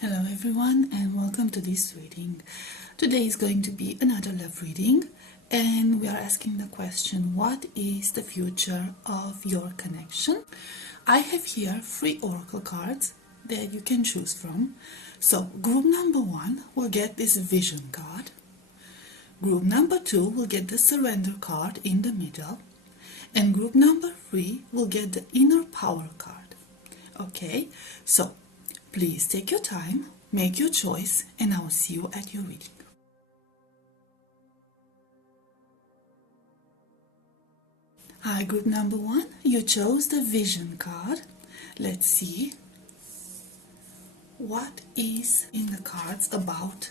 Hello everyone and welcome to this reading. Today is going to be another love reading and we are asking the question, what is the future of your connection? I have here 3 oracle cards that you can choose from. So group number 1 will get this vision card. Group number 2 will get the surrender card in the middle. And group number 3 will get the inner power card. Okay, so please take your time, make your choice, and I will see you at your reading. Hi, group number 1, you chose the vision card. Let's see what is in the cards about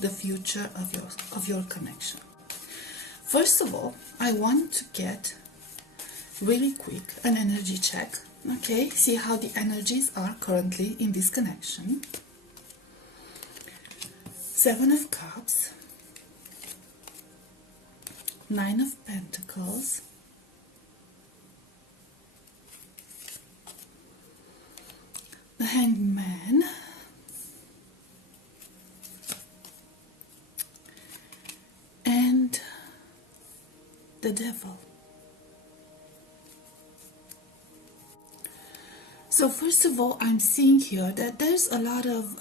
the future of your connection. First of all, I want to get really quick an energy check. Okay, see how the energies are currently in this connection. 7 of Cups, 9 of Pentacles, the Hanged Man, and the Devil. So first of all, I'm seeing here that there's a lot of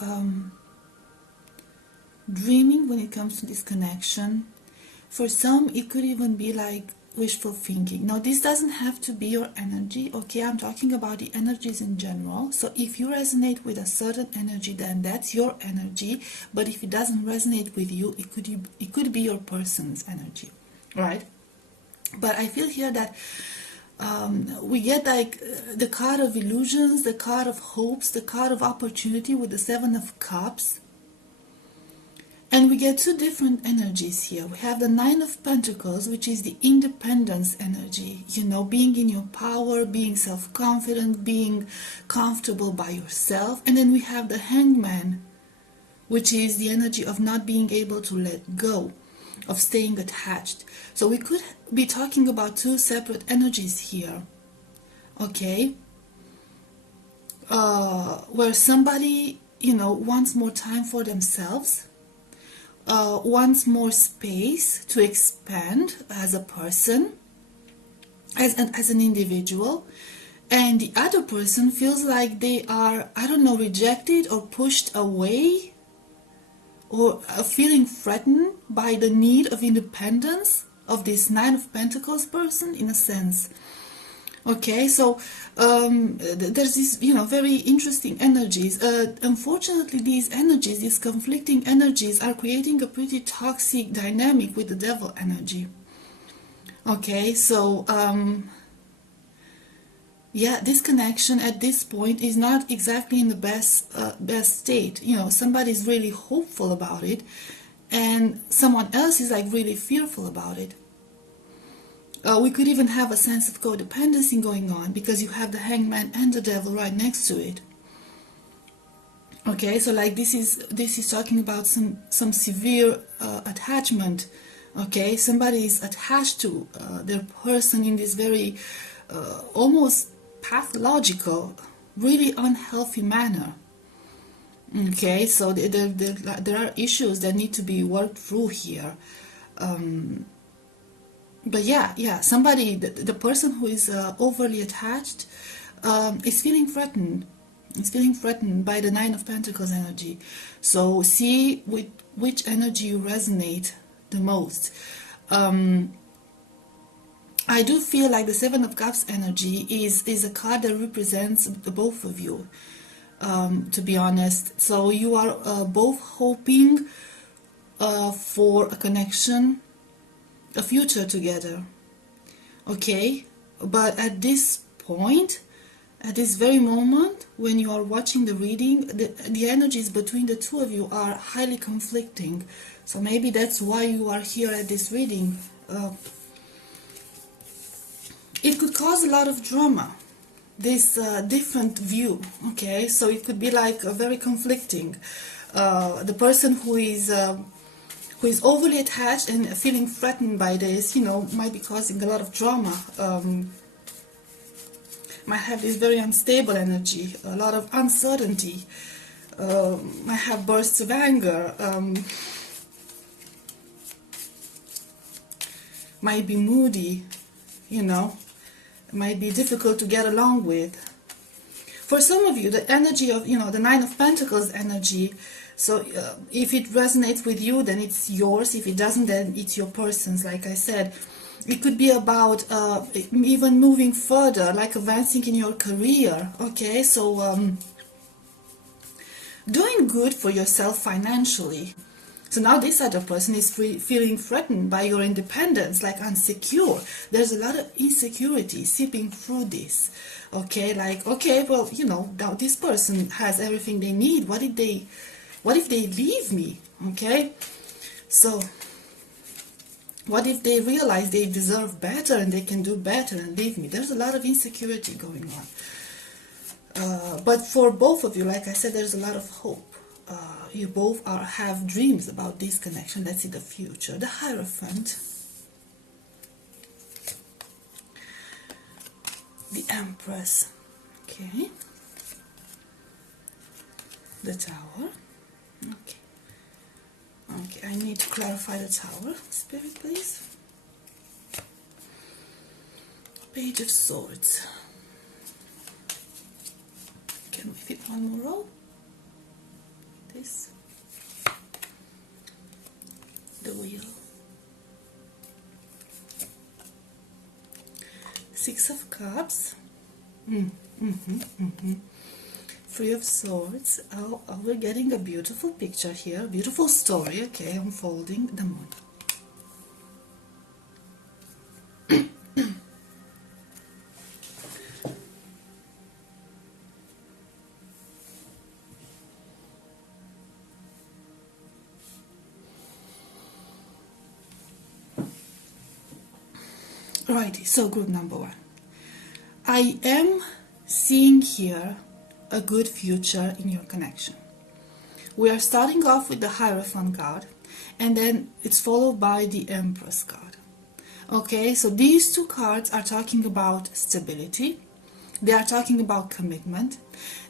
dreaming when it comes to this connection. For some, it could even be like wishful thinking. Now, this doesn't have to be your energy, okay? I'm talking about the energies in general. So if you resonate with a certain energy, then that's your energy. But if it doesn't resonate with you, it could be your person's energy, right? But I feel here that we get like the card of illusions, the card of hopes, the card of opportunity with the 7 of Cups. And we get 2 different energies here. We have the 9 of Pentacles, which is the independence energy. You know, being in your power, being self-confident, being comfortable by yourself. And then we have the Hanged Man, which is the energy of not being able to let go, of staying attached. So we could be talking about 2 separate energies here, okay? Where somebody, you know, wants more time for themselves, wants more space to expand as a person, as an individual, and the other person feels like they are, I don't know, rejected or pushed away, or feeling threatened by the need of independence of this 9 of Pentacles person, in a sense. Okay, so there's this, you know, very interesting energies. Unfortunately, these energies, these conflicting energies, are creating a pretty toxic dynamic with the Devil energy. Okay, so yeah, this connection at this point is not exactly in the best state. You know, somebody's really hopeful about it, and someone else is like really fearful about it. We could even have a sense of codependency going on because you have the Hanged Man and the Devil right next to it. Okay, so like this is talking about some severe attachment. Okay, somebody is attached to their person in this very almost pathological, really unhealthy manner. Okay, so there are issues that need to be worked through here. But yeah, somebody, the person who is overly attached is feeling threatened. Is feeling threatened by the 9 of Pentacles energy. So see with which energy you resonate the most. I do feel like the 7 of Cups energy is a card that represents the both of you, to be honest. So you are both hoping for a connection, a future together, okay? But at this point, at this very moment, when you are watching the reading, the energies between the 2 of you are highly conflicting. So maybe that's why you are here at this reading. It could cause a lot of drama, this different view, okay? So it could be like a very conflicting. The person who is overly attached and feeling threatened by this, you know, might be causing a lot of drama. Might have this very unstable energy, a lot of uncertainty. might have bursts of anger, might be moody, you know, might be difficult to get along with. For some of you, the energy of, you know, the Nine of Pentacles energy, so if it resonates with you, then it's yours. If it doesn't, then it's your person's, like I said. It could be about even moving further, like advancing in your career, okay? So doing good for yourself financially. So now this other person is feeling threatened by your independence, like insecure. There's a lot of insecurity seeping through this. Okay, like, okay, well, you know, now this person has everything they need. What if they leave me? Okay, so what if they realize they deserve better and they can do better and leave me? There's a lot of insecurity going on. But for both of you, like I said, there's a lot of hope. You both have dreams about this connection. Let's see the future. The Hierophant. The Empress. Okay. The Tower. Okay. Okay, I need to clarify the Tower. Spirit, please. Page of Swords. Can we fit one more row? This. The Wheel. Six of Cups. Three of Swords. Oh, we're getting a beautiful picture here. Beautiful story. Okay, unfolding. The Moon. Righty, so group number one. I am seeing here a good future in your connection. We are starting off with the Hierophant card, and then it's followed by the Empress card. Okay, so these two cards are talking about stability. They are talking about commitment.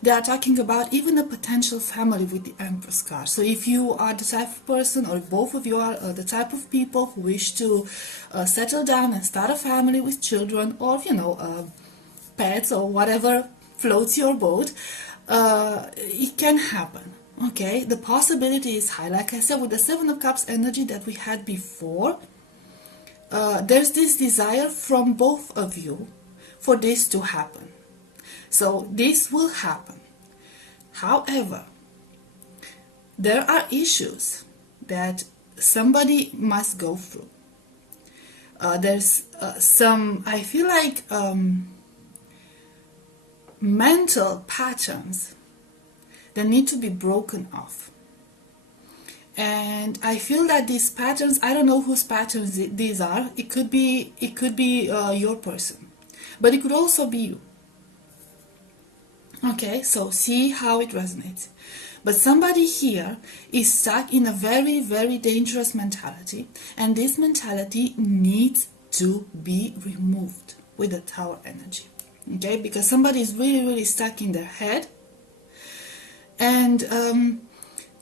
They are talking about even a potential family with the Empress card. So if you are the type of person, or if both of you are the type of people who wish to settle down and start a family with children, or, you know, pets or whatever floats your boat, it can happen. Okay, the possibility is high. Like I said, with the Seven of Cups energy that we had before, there's this desire from both of you for this to happen. So this will happen. However, there are issues that somebody must go through. There's some, I feel like, mental patterns that need to be broken off. And I feel that these patterns, I don't know whose patterns these are. It could be your person, but it could also be you. Okay, so see how it resonates. But somebody here is stuck in a very, very dangerous mentality, and this mentality needs to be removed with the Tower energy. Okay, because somebody is really, really stuck in their head. And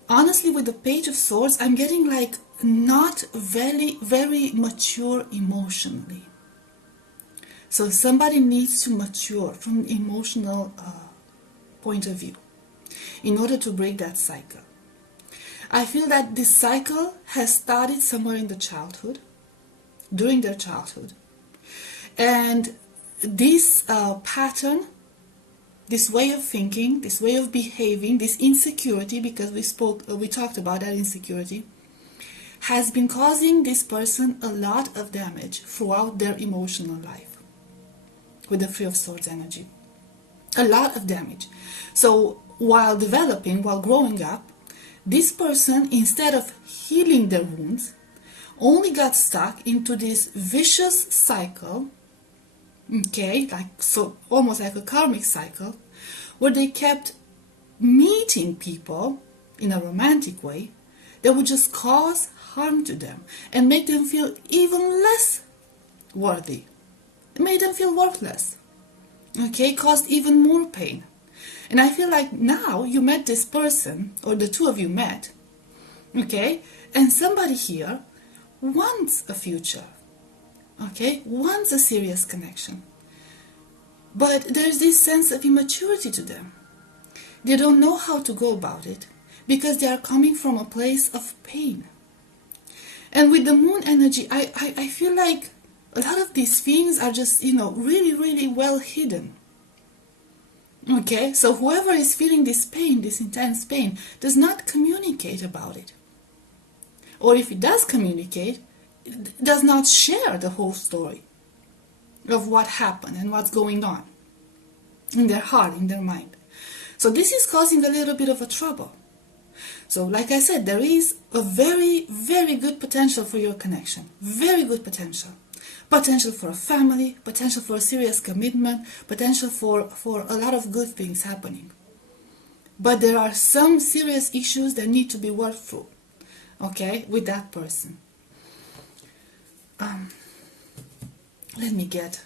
honestly, with the Page of Swords, I'm getting like not very, very mature emotionally. So somebody needs to mature from an emotional point of view in order to break that cycle. I feel that this cycle has started somewhere in the childhood, during their childhood. And this pattern, this way of thinking, this way of behaving, this insecurity, because we talked about that insecurity, has been causing this person a lot of damage throughout their emotional life with the Three of Swords energy. A lot of damage. So while developing, while growing up, this person, instead of healing their wounds, only got stuck into this vicious cycle, okay, like, so almost like a karmic cycle, where they kept meeting people in a romantic way that would just cause harm to them and make them feel even less worthy. It made them feel worthless. Okay, caused even more pain. And I feel like now you met this person, or the two of you met, okay, and somebody here wants a future, okay, wants a serious connection. But there's this sense of immaturity to them. They don't know how to go about it because they are coming from a place of pain. And with the moon energy, I feel like a lot of these feelings are just, really, really well hidden. Okay, so whoever is feeling this pain, this intense pain, does not communicate about it. Or if it does communicate, it does not share the whole story of what happened and what's going on in their heart, in their mind. So this is causing a little bit of a trouble. So like I said, there is a very, very good potential for your connection. Very good potential. Potential for a family, potential for a serious commitment, potential for a lot of good things happening. But there are some serious issues that need to be worked through, okay, with that person. Let me get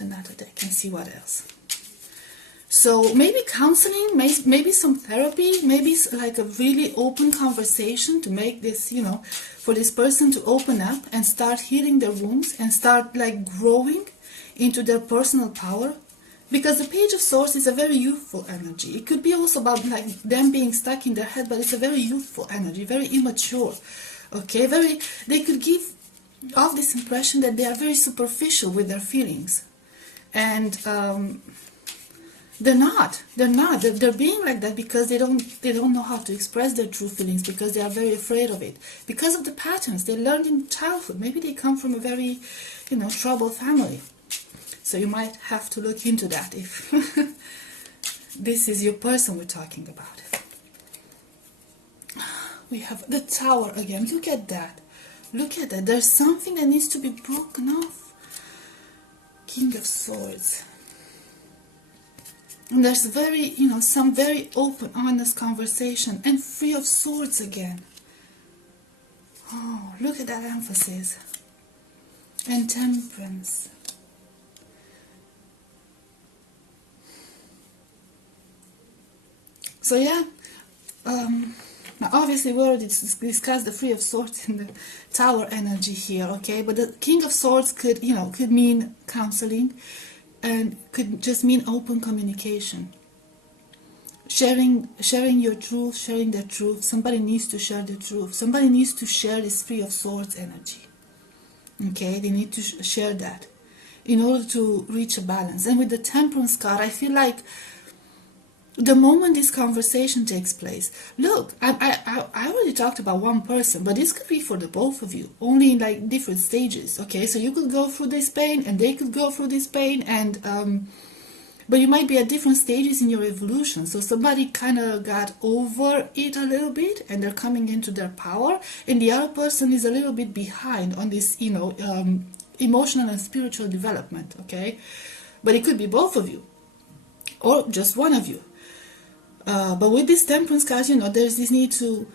another deck and see what else. So maybe counseling, maybe some therapy, maybe like a really open conversation to make this, for this person to open up and start healing their wounds and start like growing into their personal power. Because the Page of Swords is a very youthful energy. It could be also about like them being stuck in their head, but it's a very youthful energy, very immature. Okay, they could give off this impression that they are very superficial with their feelings. And they're not. They're being like that because they don't know how to express their true feelings, because they are very afraid of it. Because of the patterns they learned in childhood. Maybe they come from a very, troubled family. So you might have to look into that if this is your person we're talking about. We have the Tower again. Look at that. Look at that. There's something that needs to be broken off. King of Swords. And there's some very open, honest conversation. And Three of Swords again. Oh, look at that emphasis. And Temperance. So yeah, now obviously we already discussed the Three of Swords in the Tower energy here, okay? But the King of Swords could mean counseling, and could just mean open communication. Sharing your truth, sharing their truth. Somebody needs to share the truth. Somebody needs to share this Three of Swords energy. Okay, they need to share that in order to reach a balance. And with the Temperance card, I feel like the moment this conversation takes place, look, I already talked about one person, but this could be for the both of you, only in like different stages, okay? So you could go through this pain, and they could go through this pain, and but you might be at different stages in your evolution. So somebody kind of got over it a little bit, and they're coming into their power, and the other person is a little bit behind on this, emotional and spiritual development, okay? But it could be both of you, or just one of you. But with this Temperance card, there's this need to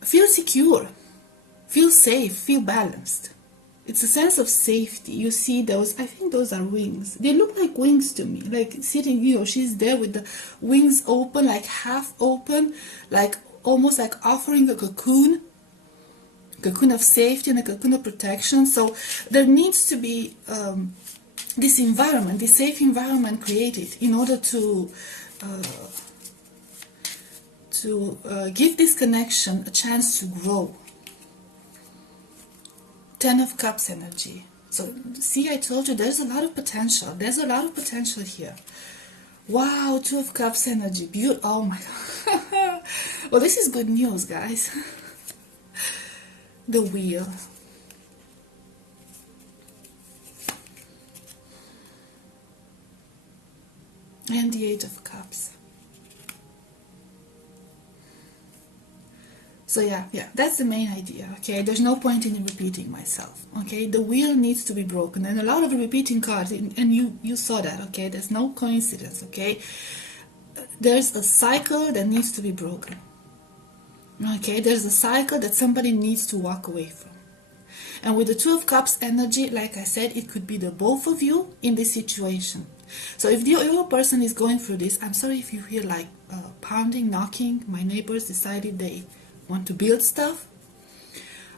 feel secure, feel safe, feel balanced. It's a sense of safety. You see those, I think those are wings. They look like wings to me, like sitting, she's there with the wings open, like half open, like almost like offering a cocoon of safety and a cocoon of protection. So there needs to be this environment, this safe environment created in order to give this connection a chance to grow. Ten of Cups energy. So see, I told you there's a lot of potential. There's a lot of potential here. Wow, Two of Cups energy. Beautiful. Oh my God. Well, this is good news, guys. The Wheel. And the Eight of Cups. So yeah, that's the main idea, okay? There's no point in repeating myself, okay? The wheel needs to be broken, and a lot of repeating cards, and you saw that, okay? There's no coincidence, okay? There's a cycle that needs to be broken, okay? There's a cycle that somebody needs to walk away from. And with the Two of Cups energy, like I said, it could be the both of you in this situation. So if the other person is going through this, I'm sorry if you hear like pounding, knocking. My neighbors decided they want to build stuff.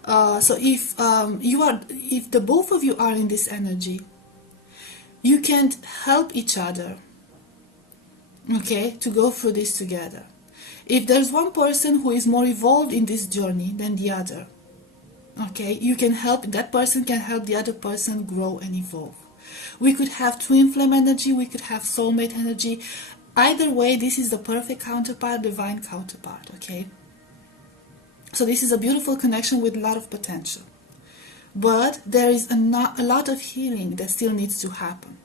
So if if the both of you are in this energy, you can't help each other, okay, to go through this together. If there's one person who is more evolved in this journey than the other, okay, you can help, that person can help the other person grow and evolve. We could have twin flame energy, we could have soulmate energy. Either way, this is the perfect counterpart, divine counterpart, okay? So this is a beautiful connection with a lot of potential. But there is a lot of healing that still needs to happen.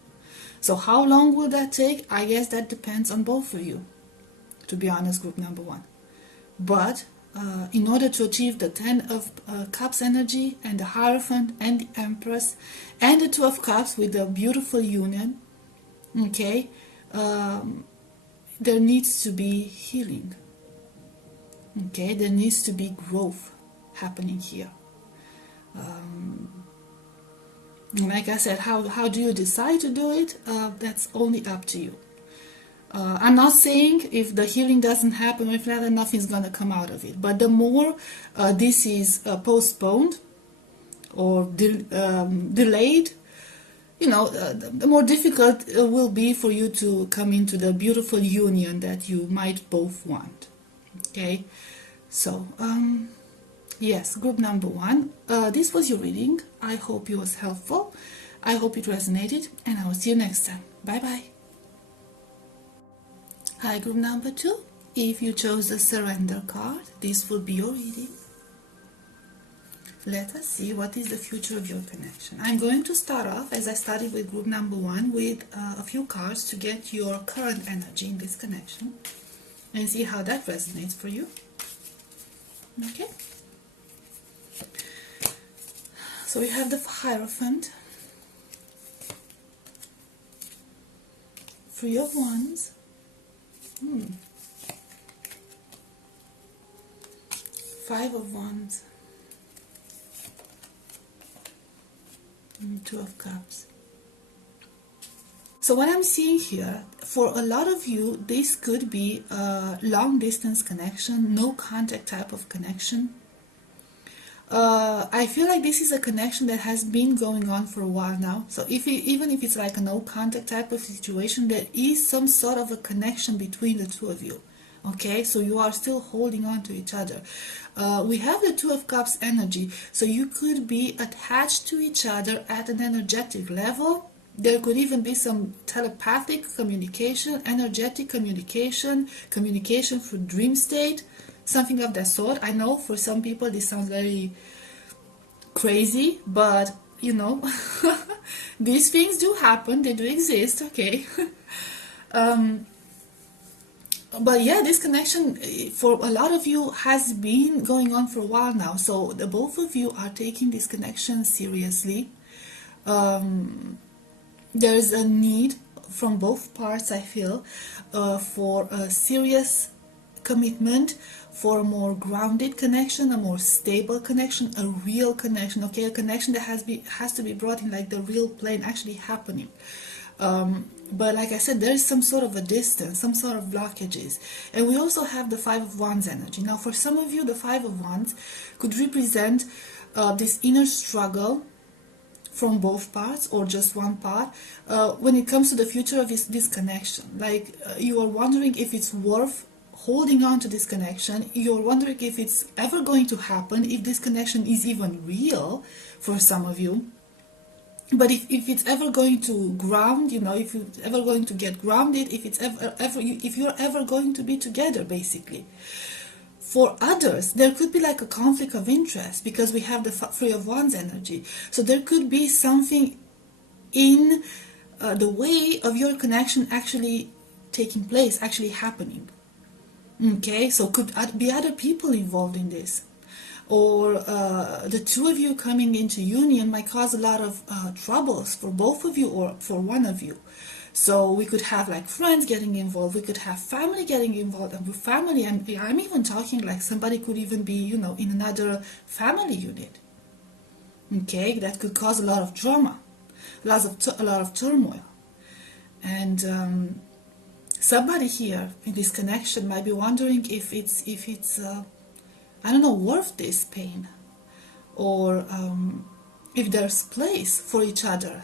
So how long will that take? I guess that depends on both of you, to be honest, group number one. But in order to achieve the 10 of Cups energy and the Hierophant and the Empress and the 2 of Cups with the beautiful union, okay, there needs to be healing. Okay, there needs to be growth happening here. Like I said, how do you decide to do it? That's only up to you. I'm not saying if the healing doesn't happen, if that, nothing's going to come out of it. But the more this is postponed or delayed, you know, the more difficult it will be for you to come into the beautiful union that you might both want. Okay, so yes, group number one, this was your reading. I hope it was helpful. I hope it resonated, and I will see you next time. Bye bye. Hi, group number two. If you chose the surrender card, this will be your reading. Let us see what is the future of your connection. I'm going to start off, as I started with group number one, with a few cards to get your current energy in this connection and see how that resonates for you. Okay. So we have the Hierophant, 3 of Wands, 5 of Wands, and 2 of Cups. So what I'm seeing here, for a lot of you, this could be a long distance connection, no contact type of connection. I feel like this is a connection that has been going on for a while now. So even if it's like a no contact type of situation, there is some sort of a connection between the two of you. Okay, so you are still holding on to each other. We have the 2 of Cups energy, so you could be attached to each other at an energetic level. There could even be some telepathic communication, energetic communication, communication through dream state, something of that sort. I know for some people this sounds very crazy, but you know, these things do happen, they do exist, okay? But yeah, this connection for a lot of you has been going on for a while now. So the both of you are taking this connection seriously. There's a need from both parts, I feel, for a serious commitment, for a more grounded connection, a more stable connection, a real connection, okay, a connection that has to be brought in like the real plane actually happening. But like I said, there is some sort of a distance, some sort of blockages. And we also have the 5 of Wands energy. Now for some of you, the 5 of Wands could represent this inner struggle from both parts or just one part when it comes to the future of this connection. Like you are wondering if it's worth holding on to this connection. You're wondering if it's ever going to happen, if this connection is even real for some of you. But if it's ever going to ground, you know, if you're ever going to get grounded, if it's if you're ever going to be together, basically. For others, there could be like a conflict of interest because we have the 3 of Wands energy. So there could be something in the way of your connection actually taking place, actually happening. Okay, so could be other people involved in this. Or the two of you coming into union might cause a lot of troubles for both of you or for one of you. So we could have like friends getting involved, we could have family getting involved, and with family, I'm even talking like somebody could even be, you know, in another family unit. Okay, that could cause a lot of drama, a lot of turmoil. And somebody here in this connection might be wondering if it's I don't know, worth this pain, or if there's place for each other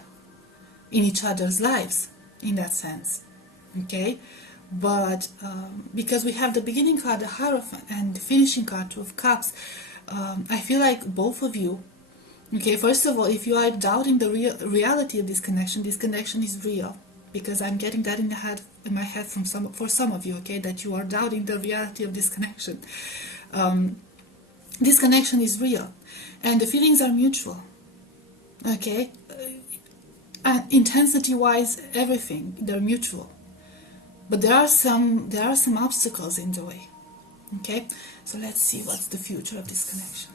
in each other's lives in that sense. Okay, but because we have the beginning card, the Hierophant, and the finishing card, Two of Cups, I feel like both of you, okay, first of all, if you are doubting the reality of this connection is real, because I'm getting that in my head for some of you, okay, that you are doubting the reality of this connection. This connection is real, and the feelings are mutual, okay, and intensity-wise, everything, they're mutual. But there are some obstacles in the way. Okay, so let's see what's the future of this connection.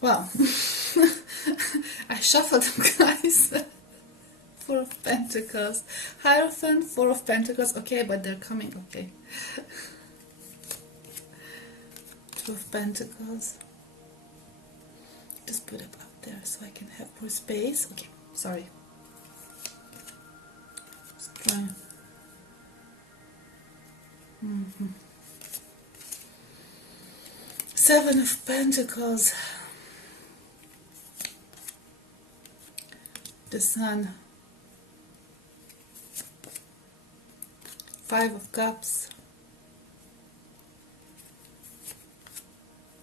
Well, I shuffled them, guys. Four of Pentacles, Hierophant, Four of Pentacles, okay, but they're coming, okay. Two of Pentacles, just put it up there so I can have more space, okay, sorry. Strength. Seven of Pentacles, the Sun, Five of Cups,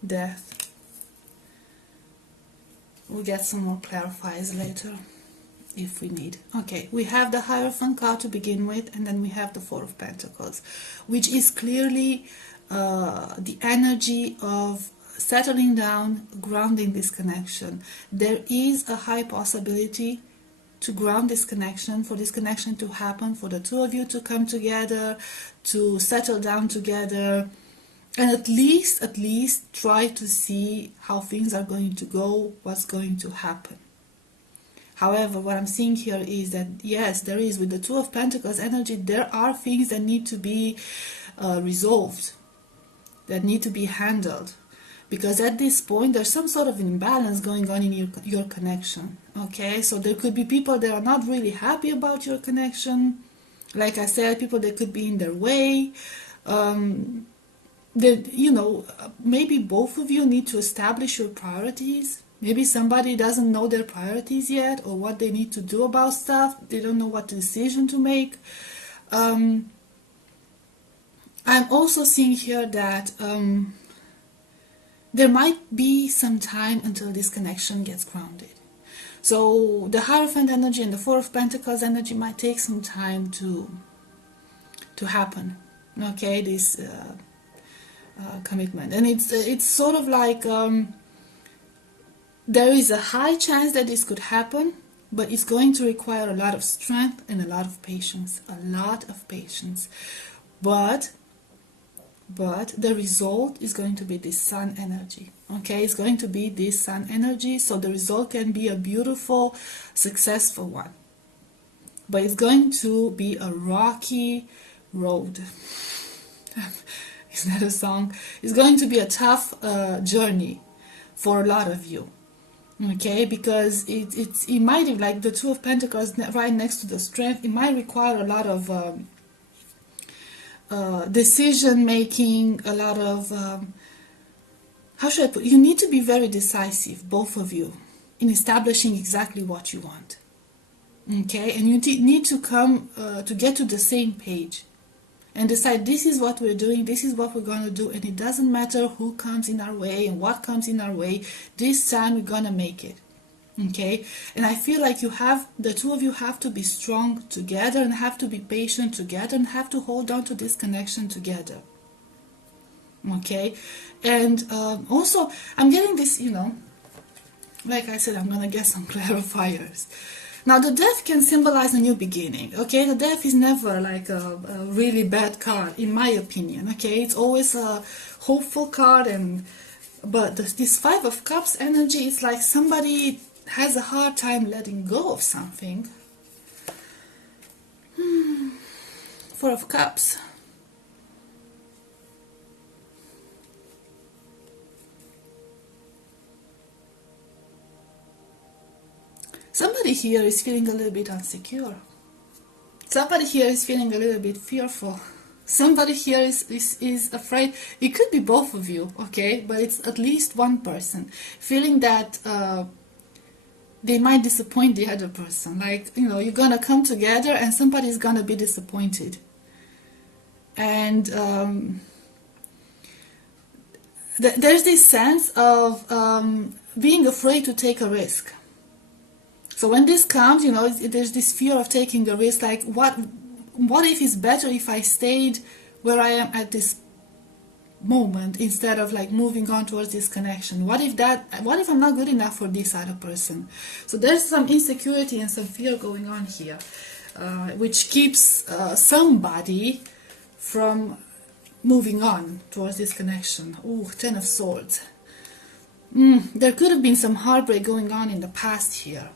Death. We'll get some more clarifiers later if we need. Okay, we have the Hierophant card to begin with, and then we have the Four of Pentacles, which is clearly the energy of settling down, grounding this connection. There is a high possibility to ground this connection, for this connection to happen, for the two of you to come together, to settle down together, and at least try to see how things are going to go, what's going to happen. However, what I'm seeing here is that, yes, there is, with the Two of Pentacles energy, there are things that need to be resolved, that need to be handled. Because at this point, there's some sort of imbalance going on in your connection, okay? So there could be people that are not really happy about your connection. Like I said, people that could be in their way. That, you know, maybe both of you need to establish your priorities. Maybe somebody doesn't know their priorities yet, or what they need to do about stuff. They don't know what decision to make. I'm also seeing here that there might be some time until this connection gets grounded. So the Hierophant energy and the Four of Pentacles energy might take some time to happen. Okay, this commitment, and it's sort of like there is a high chance that this could happen, but it's going to require a lot of strength and a lot of patience. But the result is going to be this Sun energy. Okay, it's going to be this Sun energy, so the result can be a beautiful, successful one. But it's going to be a rocky road. Is that a song? It's going to be a tough journey for a lot of you. Okay, because it might, like the Two of Pentacles right next to the Strength, it might require a lot of decision making, a lot of how should I put, you need to be very decisive, both of you, in establishing exactly what you want. Okay, and you need to come to get to the same page and decide, this is what we're doing, this is what we're going to do, and it doesn't matter who comes in our way and what comes in our way, this time we're going to make it. Okay, and I feel like the two of you have to be strong together, and have to be patient together, and have to hold on to this connection together. Okay, and also I'm getting this, you know, like I said, I'm gonna get some clarifiers. Now the Death can symbolize a new beginning. Okay, the Death is never like a really bad card, in my opinion. Okay, it's always a hopeful card, but this Five of Cups energy is like somebody has a hard time letting go of something. Four of Cups. Somebody here is feeling a little bit insecure. Somebody here is feeling a little bit fearful. Somebody here is afraid. It could be both of you, okay? But it's at least one person feeling that they might disappoint the other person. Like, you know, you're gonna come together and somebody's gonna be disappointed. And there's this sense of being afraid to take a risk. So when this comes, you know, there's this fear of taking a risk, like what if it's better if I stayed where I am at this moment instead of like moving on towards this connection? What if I'm not good enough for this other person? So there's some insecurity and some fear going on here, which keeps somebody from moving on towards this connection. Ooh, Ten of Swords. There could have been some heartbreak going on in the past here,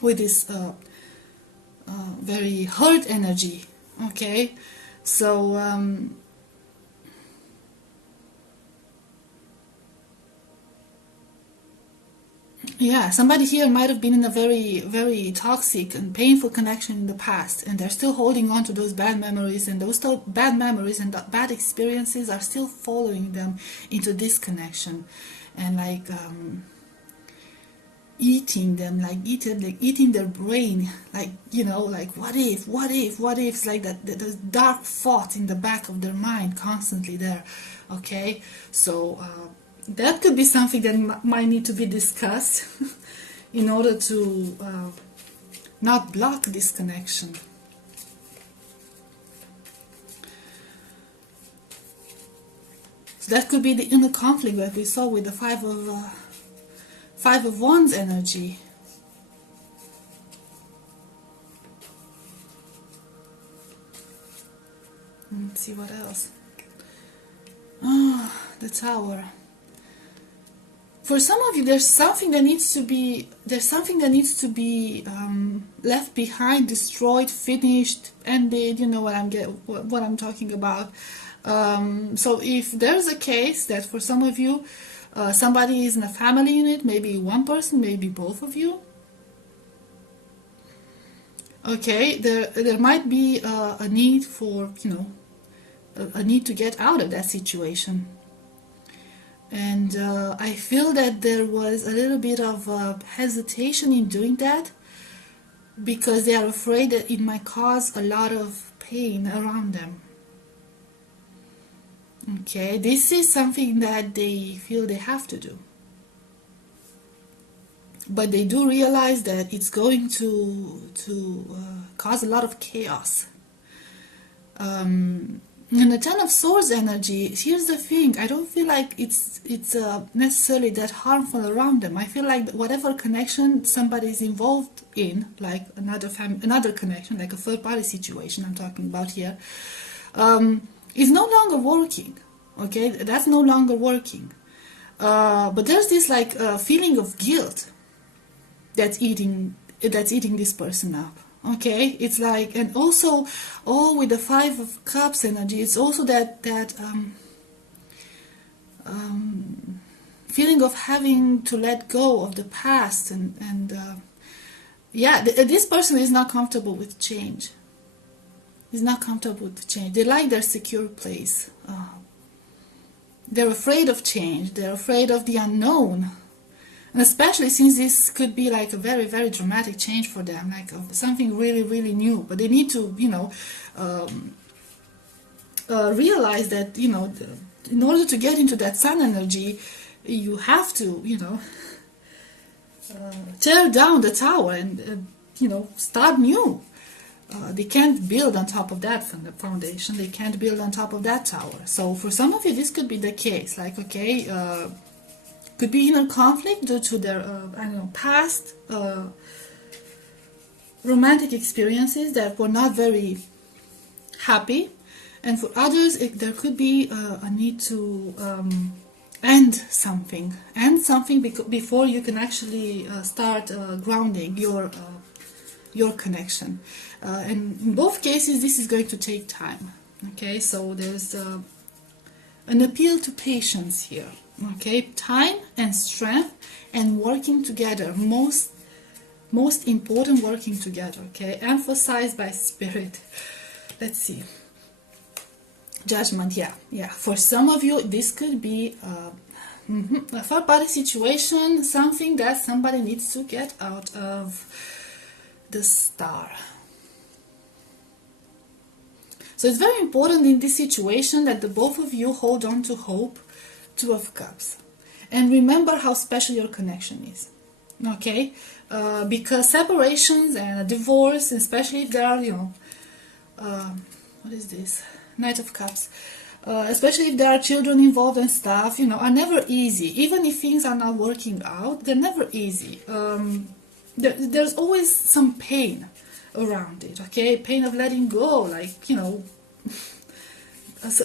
with this very hurt energy, okay? So yeah, somebody here might have been in a very, very toxic and painful connection in the past, and they're still holding on to those bad memories, and those bad memories and bad experiences are still following them into this connection, and like eating them, like eating their brain, like, you know, like what if, it's like that, those dark thoughts in the back of their mind constantly there, okay? So that could be something that might need to be discussed in order to not block this connection. So that could be the inner conflict that we saw with the Five of Wands energy. Let's see what else. The Tower. For some of you, there's something that needs to be left behind, destroyed, finished, ended. You know what I'm talking about. So if there's a case that for some of you, somebody is in a family unit, maybe one person, maybe both of you. Okay, there might be a need for, you know, a need to get out of that situation. And I feel that there was a little bit of hesitation in doing that because they are afraid that it might cause a lot of pain around them. Okay, this is something that they feel they have to do. But they do realize that it's going to cause a lot of chaos. And the Ten of Swords energy, here's the thing, I don't feel like it's necessarily that harmful around them. I feel like whatever connection somebody is involved in, like another connection, like a third-party situation I'm talking about here, is no longer working. Okay, that's no longer working. But there's this like feeling of guilt that's eating this person up. Okay, it's like, and also with the Five of Cups energy, it's also that feeling of having to let go of the past, and yeah, this person is not comfortable with change. Is not comfortable with change. They like their secure place. They're afraid of change. They're afraid of the unknown. And especially since this could be like a very, very dramatic change for them, like something really, really new. But they need to, you know, realize that, you know, in order to get into that sun energy, you have to, you know, tear down the tower and, you know, start new. They can't build on top of that foundation. They can't build on top of that tower. So for some of you, this could be the case. Like, okay, could be inner conflict due to their, I don't know, past romantic experiences that were not very happy. And for others, there could be a need to end something, before you can actually start grounding your connection. And in both cases, this is going to take time. Okay, so there's an appeal to patience here. Okay, time and strength and working together. Most important, working together. Okay, emphasized by spirit. Let's see. Judgment, yeah. For some of you, this could be a third party situation, something that somebody needs to get out of the star. So it's very important in this situation that the both of you hold on to hope, Two of Cups. And remember how special your connection is. Okay? Because separations and divorce, especially if there are, what is this? Knight of Cups. Especially if there are children involved and stuff, are never easy. Even if things are not working out, they're never easy. There's always some pain around it, okay? Pain of letting go, like,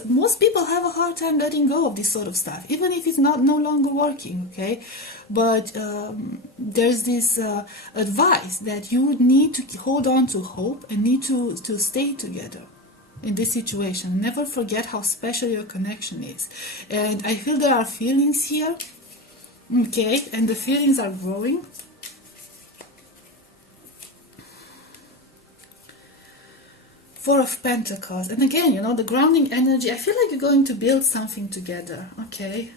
most people have a hard time letting go of this sort of stuff, even if it's no longer working, okay? But there's this advice that you would need to hold on to hope and need to stay together in this situation. Never forget how special your connection is. And I feel there are feelings here, okay? And the feelings are growing. Four of Pentacles. And again, the grounding energy, I feel like you're going to build something together, okay?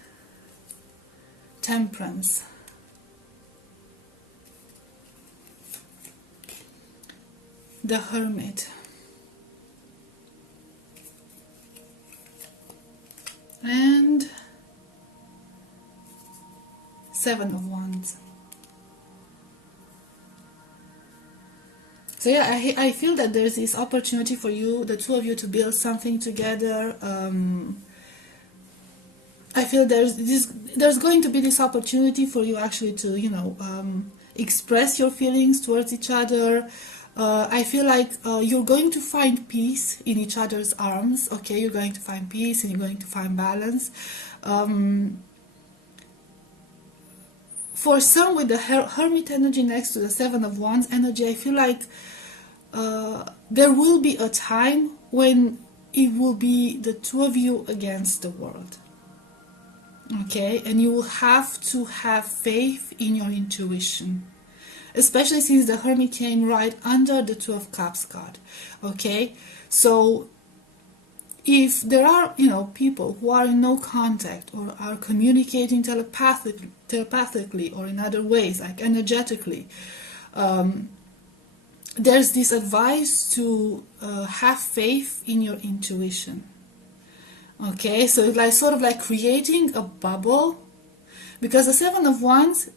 Temperance. The Hermit. And Seven of Wands. So yeah, I feel that there's this opportunity for you, the two of you, to build something together. I feel there's going to be this opportunity for you actually to express your feelings towards each other. I feel like you're going to find peace in each other's arms. Okay, you're going to find peace and you're going to find balance. For some, with the Hermit energy next to the Seven of Wands energy, I feel like there will be a time when it will be the two of you against the world. Okay, and you will have to have faith in your intuition, especially since the Hermit came right under the Two of Cups card. Okay, so if there are people who are in no contact or are communicating telepathically or in other ways, like energetically, there's this advice to have faith in your intuition. Okay, so it's like sort of like creating a bubble, because the Seven of Wands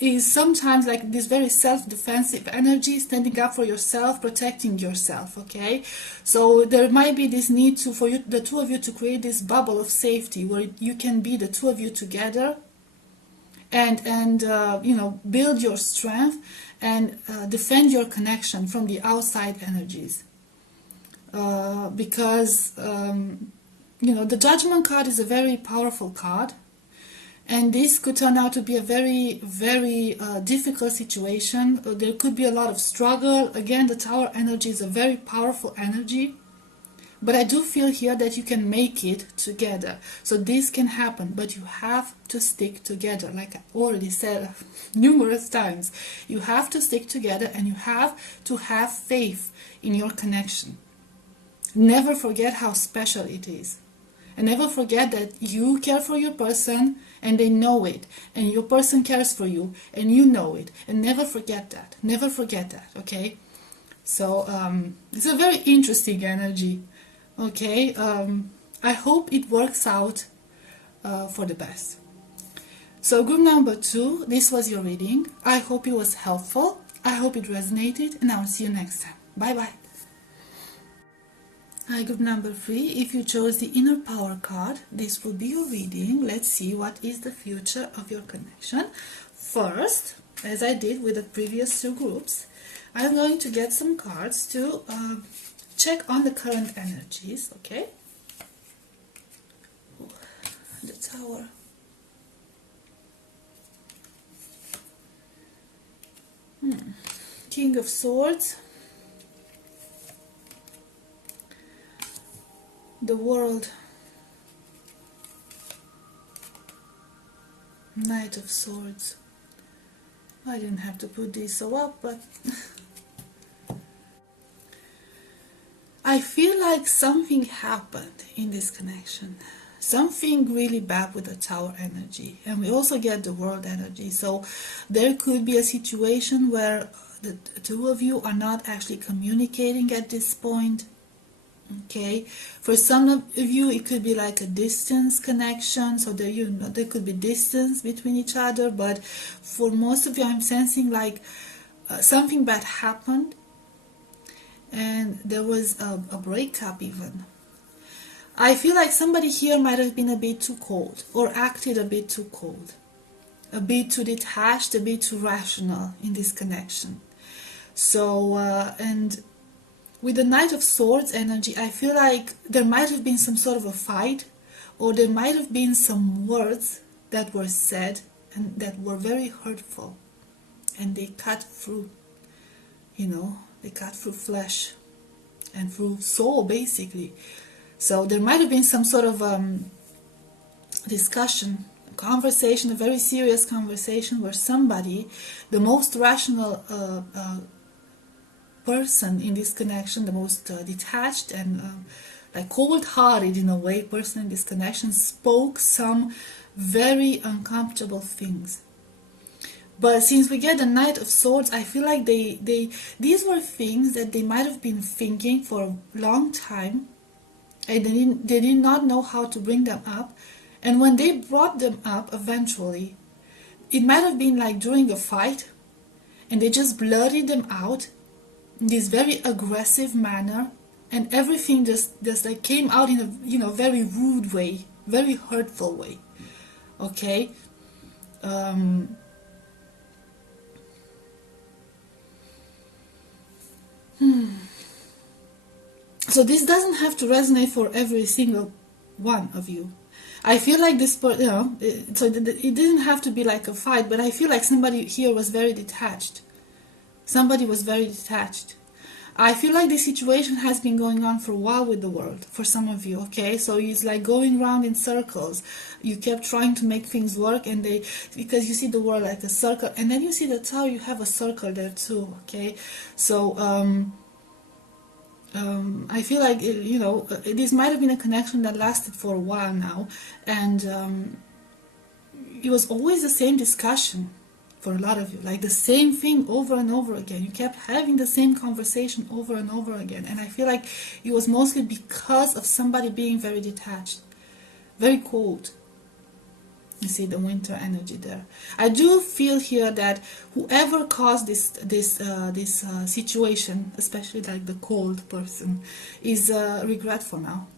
is sometimes like this very self-defensive energy, standing up for yourself, protecting yourself. Okay, so there might be this need for you, the two of you, to create this bubble of safety where you can be the two of you together, and build your strength and defend your connection from the outside energies. Because the Judgment card is a very powerful card. And this could turn out to be a very, very difficult situation. There could be a lot of struggle. Again, the Tower energy is a very powerful energy. But I do feel here that you can make it together. So this can happen, but you have to stick together. Like I already said numerous times, you have to stick together and you have to have faith in your connection. Never forget how special it is. And never forget that you care for your person and they know it. And your person cares for you and you know it. And never forget that. Never forget that, okay? So it's a very interesting energy, okay? I hope it works out for the best. So group number 2, this was your reading. I hope it was helpful. I hope it resonated. And I'll see you next time. Bye-bye. Hi, group number 3. If you chose the Inner Power card, this will be your reading. Let's see what is the future of your connection. First, as I did with the previous 2 groups, I'm going to get some cards to check on the current energies, okay? The Tower. King of Swords, the World, Knight of Swords. I didn't have to put this so up, but I feel like something happened in this connection. Something really bad with the Tower energy. And we also get the World energy. So there could be a situation where the two of you are not actually communicating at this point. Okay, for some of you it could be like a distance connection, so there there could be distance between each other, but for most of you I'm sensing like something bad happened and there was a breakup even. I feel like somebody here might have been a bit too cold or acted a bit too cold, a bit too detached, a bit too rational in this connection. So and with the Knight of Swords energy, I feel like there might have been some sort of a fight, or there might have been some words that were said and that were very hurtful, and they cut through, they cut through flesh and through soul basically. So there might have been some sort of discussion, conversation, a very serious conversation where somebody, the most rational person in this connection, the most detached and like cold-hearted in a way person in this connection, spoke some very uncomfortable things. But since we get the Knight of Swords, I feel like these were things that they might have been thinking for a long time, and they did not know how to bring them up. And when they brought them up eventually, it might have been like during a fight, and they just blurted them out in this very aggressive manner, and everything just like came out in a very rude way, very hurtful way. Okay. So this doesn't have to resonate for every single one of you. I feel like this, so it didn't have to be like a fight, but I feel like somebody here was very detached. Somebody was very detached. I feel like this situation has been going on for a while with the World, for some of you, okay? So it's like going around in circles. You kept trying to make things work, and because you see the World like a circle, and then you see the Tower, you have a circle there too, okay? So, I feel like, this might have been a connection that lasted for a while now, and it was always the same discussion for a lot of you, like the same thing over and over again. You kept having the same conversation over and over again, and I feel like it was mostly because of somebody being very detached, very cold. You see the winter energy there. I do feel here that whoever caused this situation, especially like the cold person, is regretful now.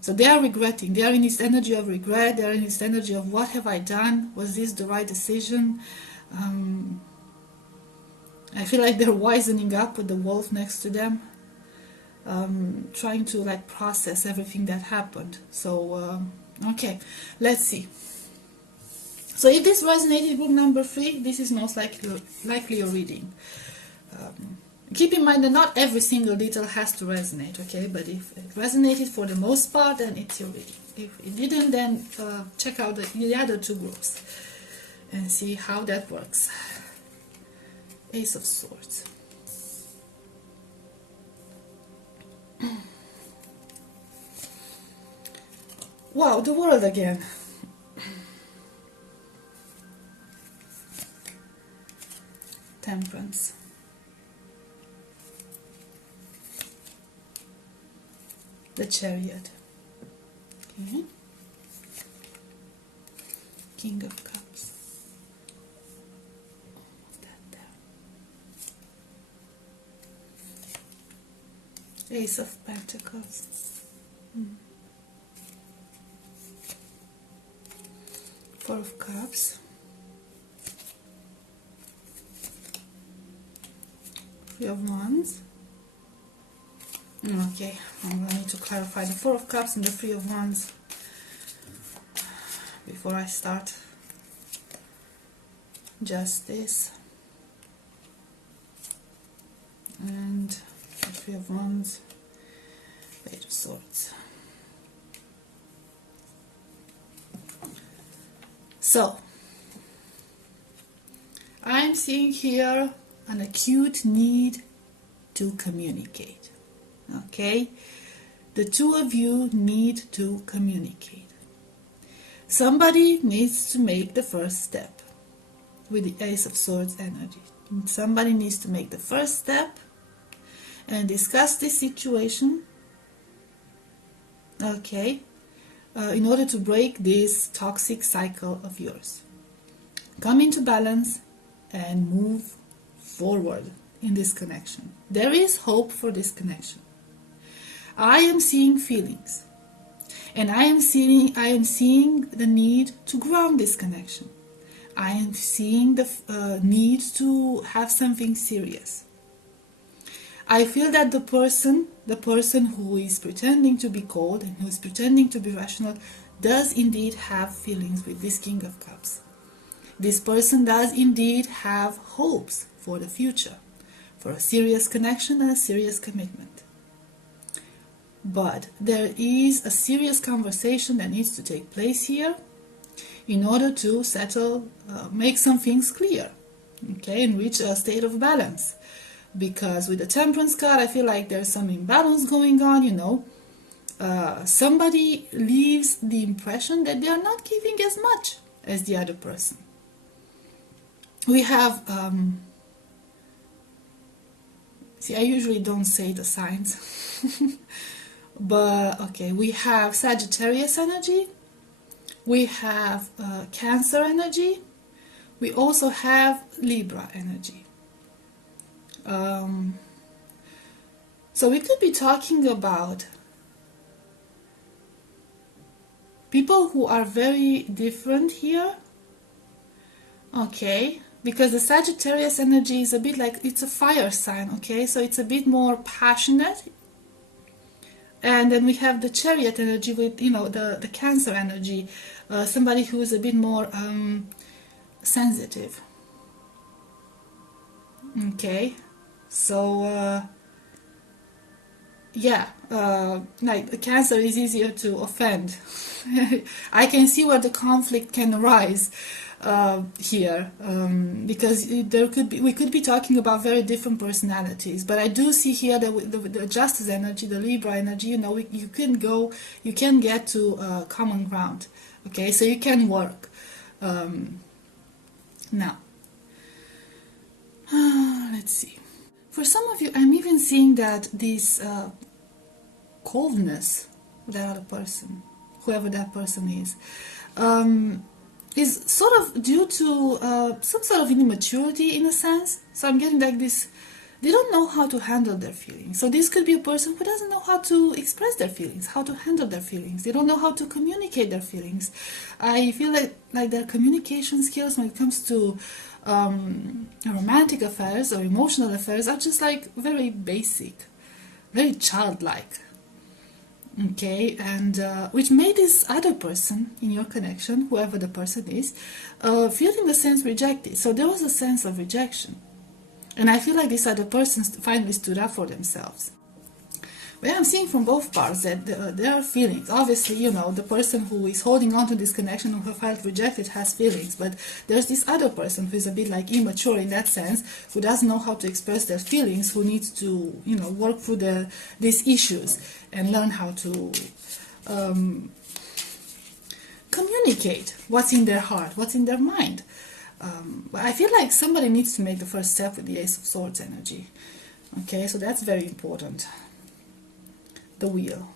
So they are regretting. They are in this energy of regret. They are in this energy of, what have I done? Was this the right decision? I feel like they're wisening up with the wolf next to them, trying to like process everything that happened. So okay, let's see. So if this resonated, group number 3, this is most likely your reading. Keep in mind that not every single detail has to resonate, okay? But if it resonated for the most part, then it's your reading. If it didn't, then check out the other 2 groups and see how that works. Ace of Swords. Wow, the World again. Temperance. The Chariot. Okay. King of Cups. That there. Ace of Pentacles. 4 of Cups. 3 of Wands. Okay, I'm going to need to clarify the 4 of Cups and the 3 of Wands before I start. Justice. and the Three of Wands, Page of Swords. So, I'm seeing here an acute need to communicate. Okay? The two of you need to communicate. Somebody needs to make the first step with the Ace of Swords energy. Somebody needs to make the first step and discuss this situation, okay, in order to break this toxic cycle of yours. Come into balance and move forward in this connection. There is hope for this connection. I am seeing feelings, and I am seeing the need to ground this connection. I am seeing the need to have something serious. I feel that the person who is pretending to be cold and who is pretending to be rational does indeed have feelings with this King of Cups. This person does indeed have hopes for the future, for a serious connection and a serious commitment. But there is a serious conversation that needs to take place here in order to settle, make some things clear, okay, and reach a state of balance. Because with the Temperance card, I feel like there's some imbalance going on, you know. Somebody leaves the impression that they are not giving as much as the other person. We have, see, I usually don't say the signs, but okay, we have Sagittarius energy, we have Cancer energy, we also have Libra energy. So we could be talking about people who are very different here, okay, because the Sagittarius energy is a bit like, it's a fire sign, okay, so it's a bit more passionate. And then we have the Chariot energy with, you know, the Cancer energy, somebody who is a bit more sensitive, okay. So, yeah, like Cancer is easier to offend. I can see where the conflict can arise here, because we could be talking about very different personalities. But I do see here the Justice energy, the Libra energy. You know, you can get to common ground. Okay, so you can work. Now, let's see. For some of you, I'm even seeing that this coldness with that other person, whoever that person is sort of due to some sort of immaturity in a sense. So I'm getting like this, they don't know how to handle their feelings. So this could be a person who doesn't know how to express their feelings, how to handle their feelings. They don't know how to communicate their feelings. I feel like their communication skills when it comes to romantic affairs or emotional affairs are just like very basic, very childlike, okay, and which made this other person in your connection, whoever the person is, feel in a sense rejected. So there was a sense of rejection, and I feel like this other person finally stood up for themselves. But I'm seeing from both parts that there are feelings. Obviously, you know, the person who is holding on to this connection, who felt rejected, has feelings. But there's this other person who is a bit like immature in that sense, who doesn't know how to express their feelings, who needs to, you know, work through these issues and learn how to communicate what's in their heart, what's in their mind. But I feel like somebody needs to make the first step with the Ace of Swords energy. Okay, so that's very important. The Wheel.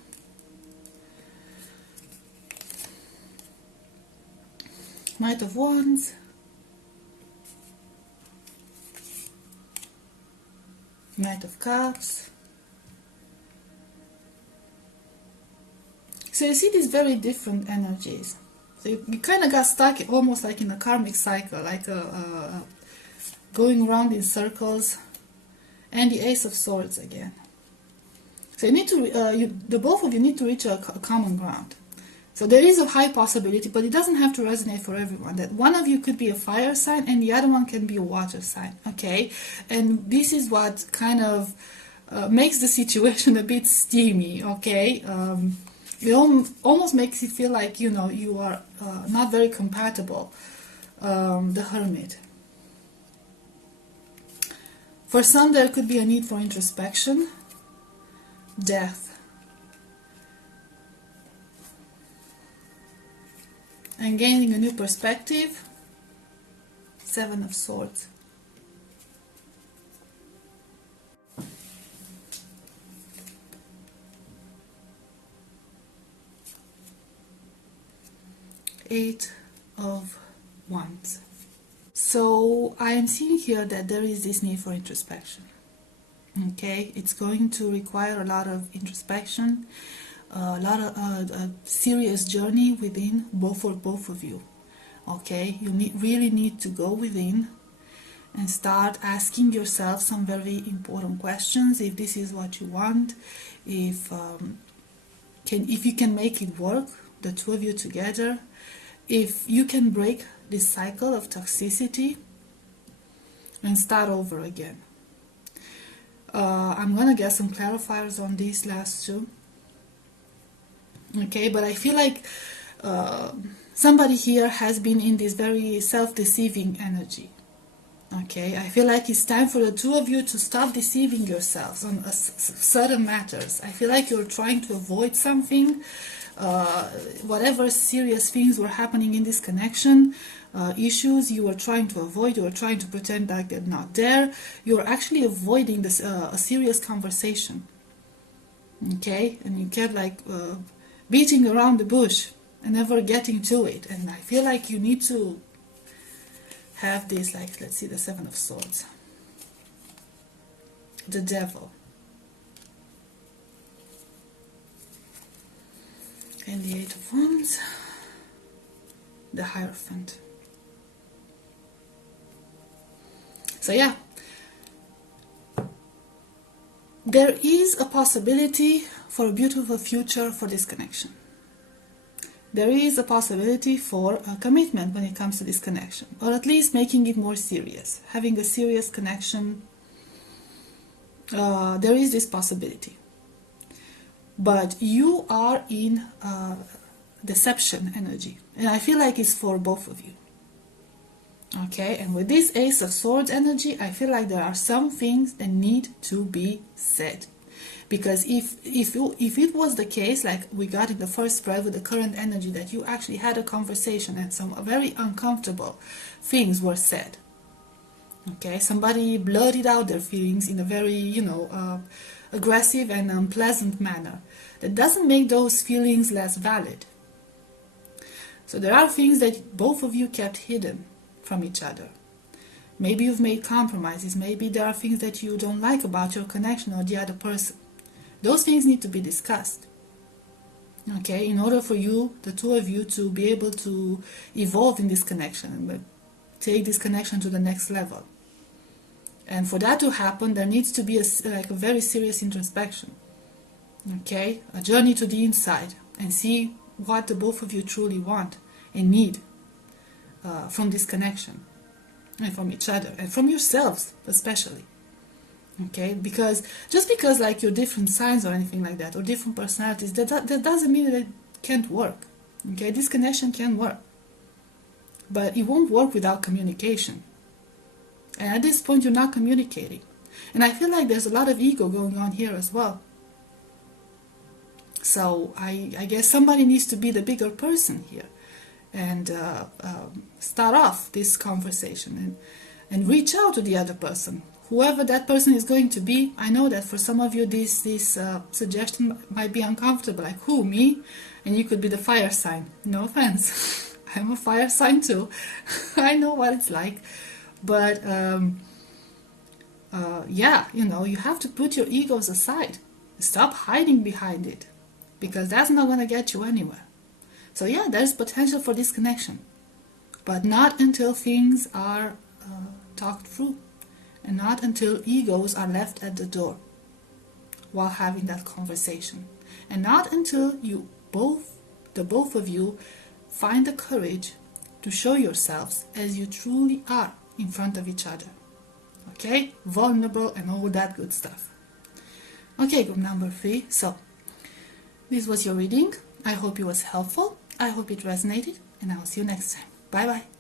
Knight of Wands. Knight of Cups. So you see these very different energies. So you kind of got stuck almost like in a karmic cycle, like going around in circles. And the Ace of Swords again. So you need to, the both of you need to reach a common ground. So there is a high possibility, but it doesn't have to resonate for everyone, that one of you could be a fire sign and the other one can be a water sign, okay? And this is what kind of makes the situation a bit steamy, okay? It almost makes it feel like, you know, you are not very compatible, the Hermit. For some, there could be a need for introspection, death, and gaining a new perspective, Seven of Swords. Eight of Wands. So I am seeing here that there is this need for introspection. Okay, it's going to require a lot of introspection, a lot of a serious journey within for both of you. Okay, you really need to go within and start asking yourself some very important questions. If this is what you want, if you can make it work, the two of you together, if you can break this cycle of toxicity and start over again. I'm gonna get some clarifiers on these last two. Okay, but I feel like somebody here has been in this very self-deceiving energy. Okay, I feel like it's time for the two of you to stop deceiving yourselves on certain matters. I feel like you're trying to avoid something, whatever serious things were happening in this connection, issues you were trying to avoid, you were trying to pretend like they're not there. You're actually avoiding this a serious conversation. Okay, and you kept like beating around the bush and never getting to it. And I feel like you need to have this, like, let's see, the Seven of Swords, the Devil, and the Eight of Wands, the Hierophant. So yeah, there is a possibility for a beautiful future for this connection. There is a possibility for a commitment when it comes to this connection, or at least making it more serious, having a serious connection. There is this possibility. But you are in deception energy, and I feel like it's for both of you. Okay, and with this Ace of Swords energy, I feel like there are some things that need to be said. Because if it was the case, like we got in the first spread with the current energy, that you actually had a conversation and some very uncomfortable things were said. Okay, somebody blurted out their feelings in a very, you know, aggressive and unpleasant manner. That doesn't make those feelings less valid. So there are things that both of you kept hidden from each other. Maybe you've made compromises. Maybe there are things that you don't like about your connection or the other person. Those things need to be discussed. Okay, in order for you, the two of you, to be able to evolve in this connection and take this connection to the next level. And for that to happen, there needs to be a very serious introspection. Okay, a journey to the inside and see what the both of you truly want and need from this connection, and from each other, and from yourselves especially. Okay, because just because like you're different signs or anything like that, or different personalities, that doesn't mean that it can't work. Okay, this connection can work, but it won't work without communication. And at this point, you're not communicating. And I feel like there's a lot of ego going on here as well. So I guess somebody needs to be the bigger person here and start off this conversation and reach out to the other person. Whoever that person is going to be. I know that for some of you this suggestion might be uncomfortable. Like, who, me? And you could be the fire sign. No offense. I'm a fire sign too. I know what it's like. But yeah, you know, you have to put your egos aside. Stop hiding behind it, because that's not going to get you anywhere. So yeah, there's potential for this connection, but not until things are talked through, and not until egos are left at the door while having that conversation, and not until you both, the both of you find the courage to show yourselves as you truly are in front of each other. Okay? Vulnerable and all that good stuff. Okay, group number 3. So, this was your reading. I hope it was helpful. I hope it resonated, and I will see you next time. Bye bye.